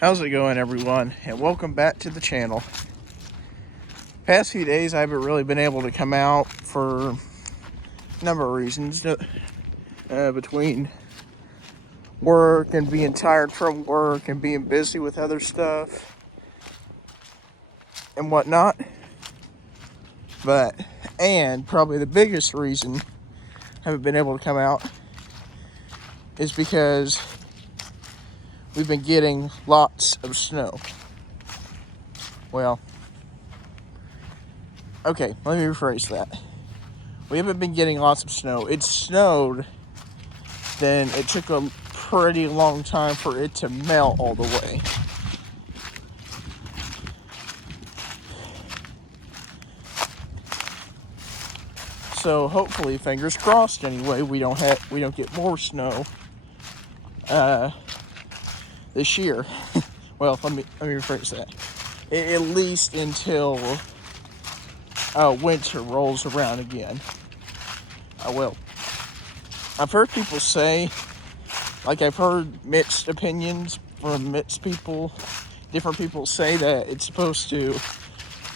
How's it going, everyone? And welcome back to the channel. Past few days I haven't really been able to come out for a number of reasons, between work and being tired from work and being busy with other stuff and whatnot. And probably the biggest reason I haven't been able to come out is because we've been getting lots of snow. Well, okay, let me rephrase that. We haven't been getting lots of snow. It snowed, then it took a pretty long time for it to melt all the way. So hopefully, fingers crossed anyway, we don't get more snow this year. Well, let me rephrase that. At least until winter rolls around again. Well, I've heard people say, like I've heard mixed opinions from mixed people. Different people say that it's supposed to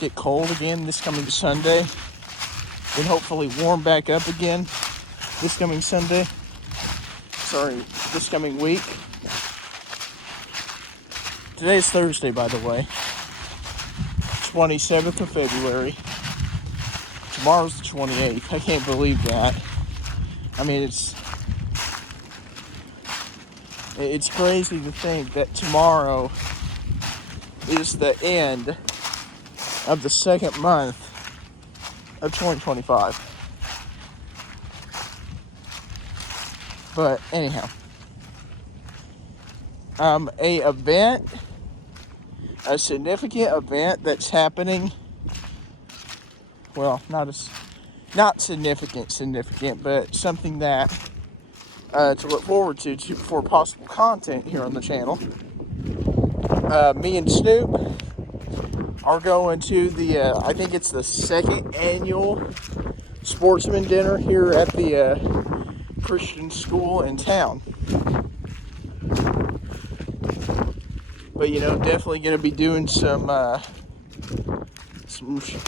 get cold again this coming Sunday, and hopefully warm back up again this coming Sunday. This coming week. Today's Thursday, by the way, 27th of February. Tomorrow's the 28th. I can't believe that. I mean, it's crazy to think that tomorrow is the end of the second month of 2025. But anyhow, a significant event that's happening. Well, not significant, but something that to look forward to for possible content here on the channel. Me and Snoop are going to the I think it's the second annual sportsman dinner here at the Christian school in town. But definitely going to be doing some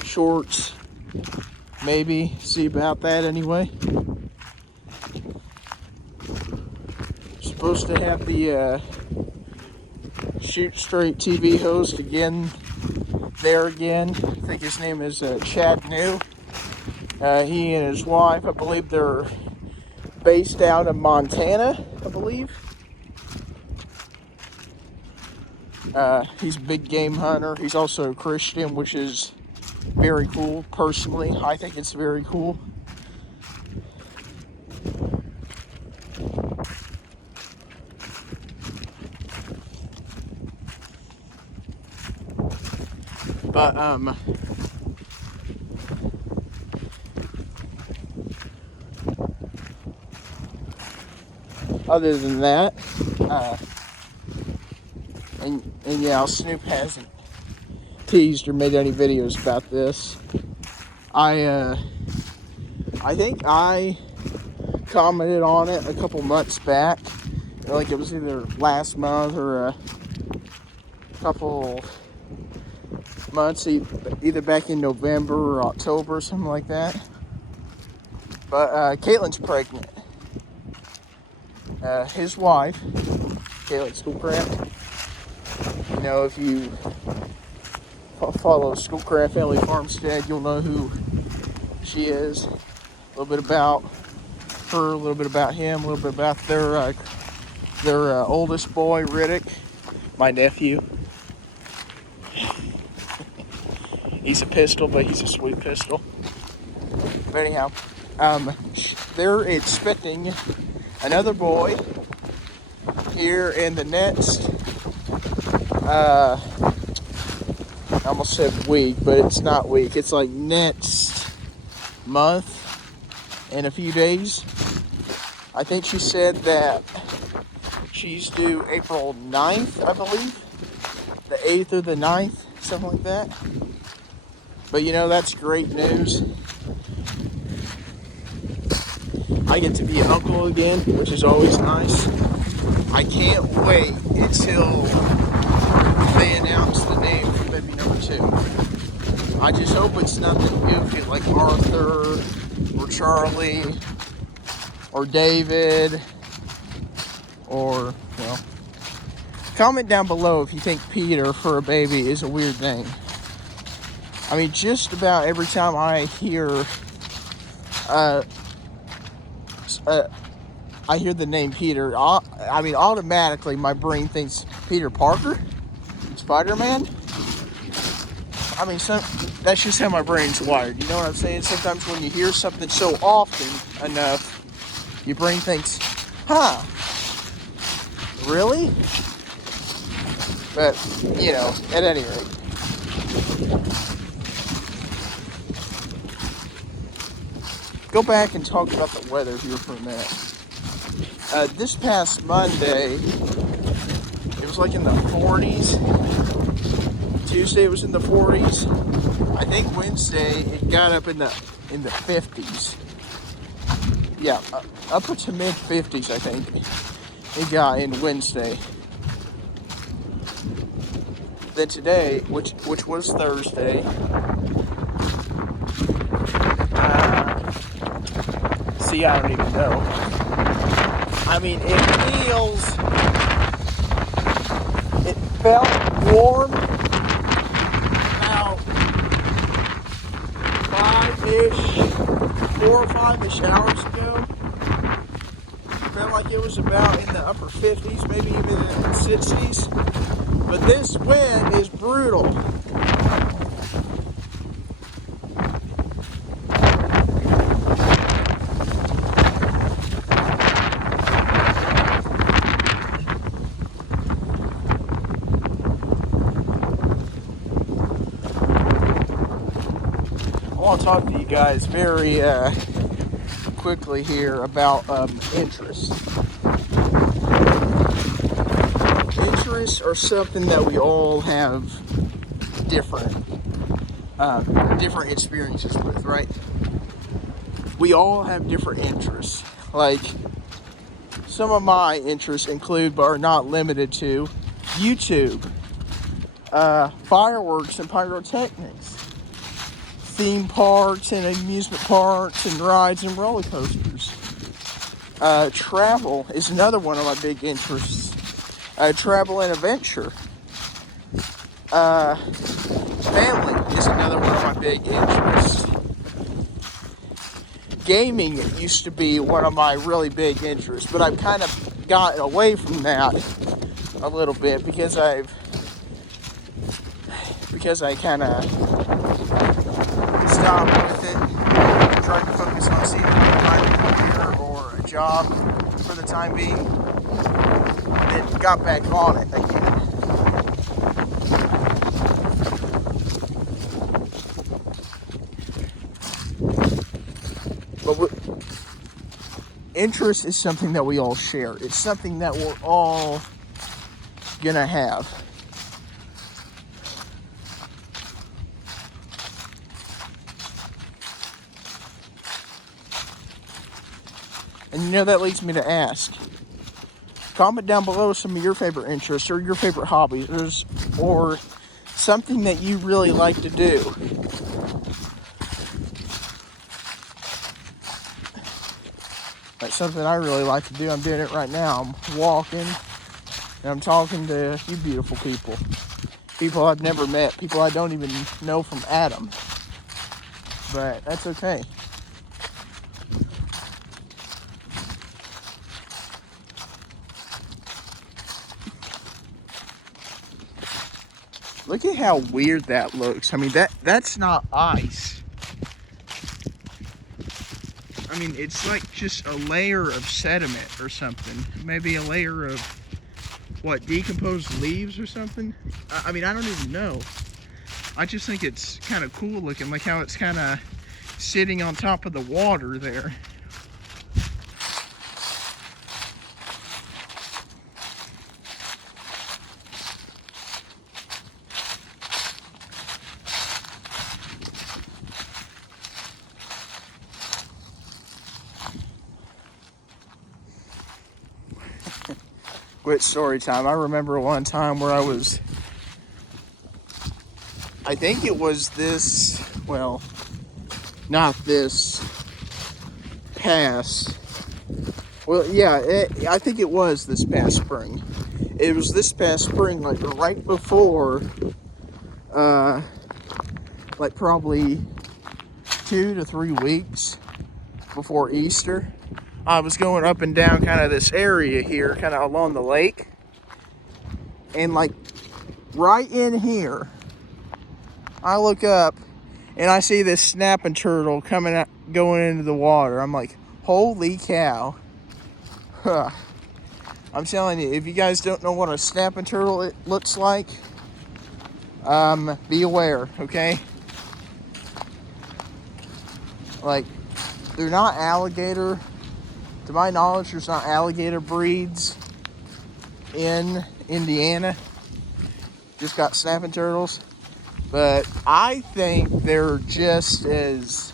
shorts, maybe. See about that anyway. Supposed to have the Shoot Straight TV host again there again. I think his name is Chad New. He and his wife, I believe they're based out of Montana, I believe. He's a big game hunter. He's also a Christian, which is very cool. Personally, I think it's very cool. But other than that, and yeah, Snoop hasn't teased or made any videos about this. I think I commented on it a couple months back. Like it was either last month or a couple months, either back in November or October or something like that. But Caitlin's pregnant. His wife, Caitlin Schoolcraft. If you follow Schoolcraft Family Farmstead, you'll know who she is. A little bit about her, a little bit about him, a little bit about their oldest boy, Riddick, my nephew. He's a pistol, but he's a sweet pistol. But anyhow, they're expecting another boy here in the next I almost said week, but it's not week. It's like next month in a few days. I think she said that she's due April 9th, I believe. The 8th or the 9th, something like that. But that's great news. I get to be an uncle again, which is always nice. I can't wait until I just hope it's nothing goofy like Arthur or Charlie or David or, comment down below if you think Peter for a baby is a weird name. I mean, just about every time I hear the name Peter, automatically my brain thinks Peter Parker, Spider-Man. I mean, that's just how my brain's wired. You know what I'm saying? Sometimes when you hear something so often enough, your brain thinks, huh, really? But, at any rate. Go back and talk about the weather here for a minute. This past Monday, it was like in the 40s. Tuesday it was in the 40s. I think Wednesday it got up in the 50s. Yeah, upper to mid 50s. I think it got in Wednesday. Then today, which was Thursday, I don't even know. I mean, it felt warm about 4 or 5-ish hours ago. Felt like it was about in the upper 50s, maybe even in the 60s. But this wind is brutal. I want to talk to you guys very quickly here about interest. Interests are something that we all have different experiences with, right? We all have different interests. Like, some of my interests include, but are not limited to, YouTube, fireworks and pyrotechnics, theme parks and amusement parks and rides and roller coasters. Travel is another one of my big interests. Travel and adventure. Family is another one of my big interests. Gaming used to be one of my really big interests, but I've kind of gotten away from that a little bit because I kind of stopped with it, tried to focus on seeing a career or a job for the time being, then got back on it again. But interest is something that we all share. It's something that we're all gonna have. And that leads me to ask. Comment down below some of your favorite interests or your favorite hobbies or something that you really like to do. That's something I really like to do. I'm doing it right now. I'm walking and I'm talking to you beautiful people. People I've never met. People I don't even know from Adam. But that's okay. Look at how weird that looks. I mean, that's not ice. I mean, it's like just a layer of sediment or something. Maybe a layer of, decomposed leaves or something? I mean, I don't even know. I just think it's kind of cool looking, like how it's kind of sitting on top of the water there. Quit story time. I remember one time where I was I think it was this, well, not this past. Well, yeah, I think it was this past spring. It was this past spring, like right before, like probably 2 to 3 weeks before Easter. I was going up and down kind of this area here, kind of along the lake. And like right in here, I look up and I see this snapping turtle coming out, going into the water. I'm like, holy cow. Huh. I'm telling you, if you guys don't know what a snapping turtle it looks like, be aware, okay? Like, they're not alligator. To my knowledge, there's not alligator breeds in Indiana. Just got snapping turtles. But I think they're just as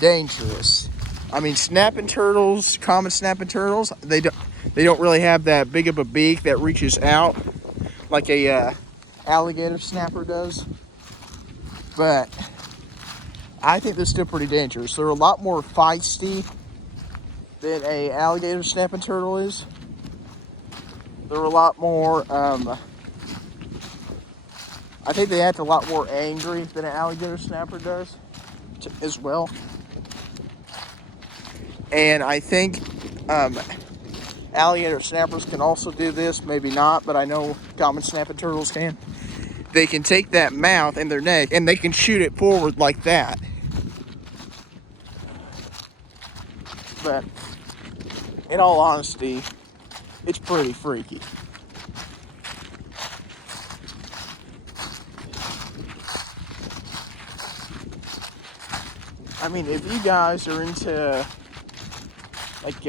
dangerous. I mean, snapping turtles, common snapping turtles, they don't really have that big of a beak that reaches out like a alligator snapper does. But I think they're still pretty dangerous. They're a lot more feisty than a alligator snapping turtle is. They're a lot more, I think they act a lot more angry than an alligator snapper does as well. And I think alligator snappers can also do this, maybe not, but I know common snapping turtles can. They can take that mouth and their neck and they can shoot it forward like that. But in all honesty, it's pretty freaky. I mean, if you guys are into like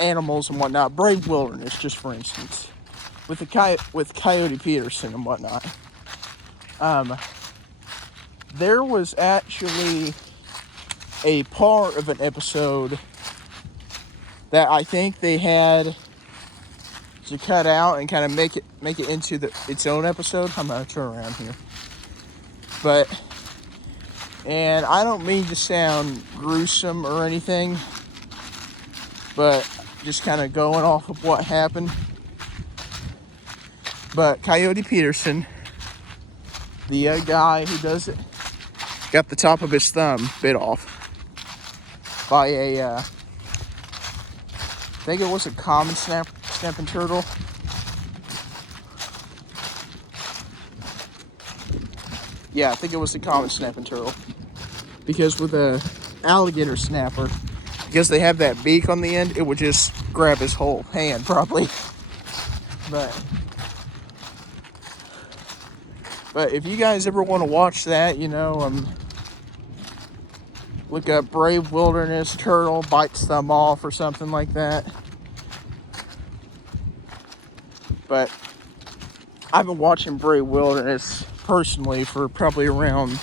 animals and whatnot, Brave Wilderness, just for instance, with Coyote Peterson and whatnot, there was actually a part of an episode that I think they had to cut out and kind of make it into its own episode. I'm gonna turn around here, and I don't mean to sound gruesome or anything, but just kind of going off of what happened. But Coyote Peterson, the guy who does it, got the top of his thumb bit off by I think it was a common snapping turtle. Yeah, I think it was a common snapping turtle. Because with a alligator snapper, because they have that beak on the end, it would just grab his whole hand probably. But if you guys ever want to watch that, you know, look up Brave Wilderness Turtle Bites Thumb Off or something like that. But I've been watching Brave Wilderness personally for probably around,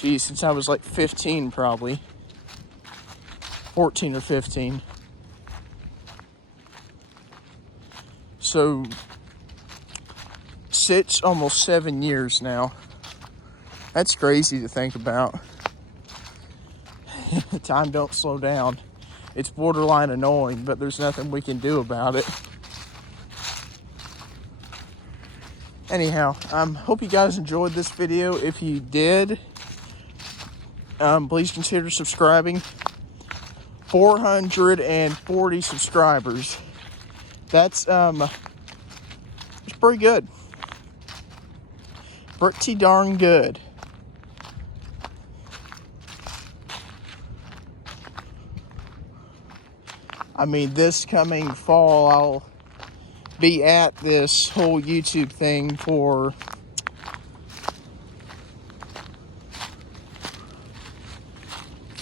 since I was like 15 probably. 14 or 15. So, almost 7 years now. That's crazy to think about. Time don't slow down. It's borderline annoying, but there's nothing we can do about it. Anyhow, hope you guys enjoyed this video. If you did, please consider subscribing. 440 subscribers. That's it's pretty good. Pretty darn good. I mean, this coming fall, I'll be at this whole YouTube thing for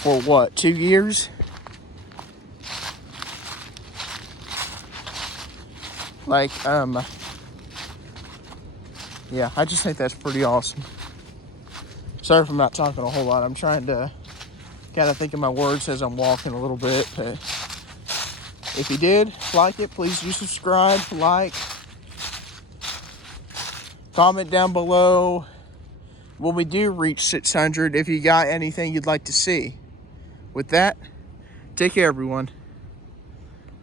what, 2 years? Like, yeah, I just think that's pretty awesome. Sorry if I'm not talking a whole lot. I'm trying to kind of think of my words as I'm walking a little bit, but If you did like it, please do subscribe, like, comment down below when we do reach 600 if you got anything you'd like to see. With that, take care, everyone.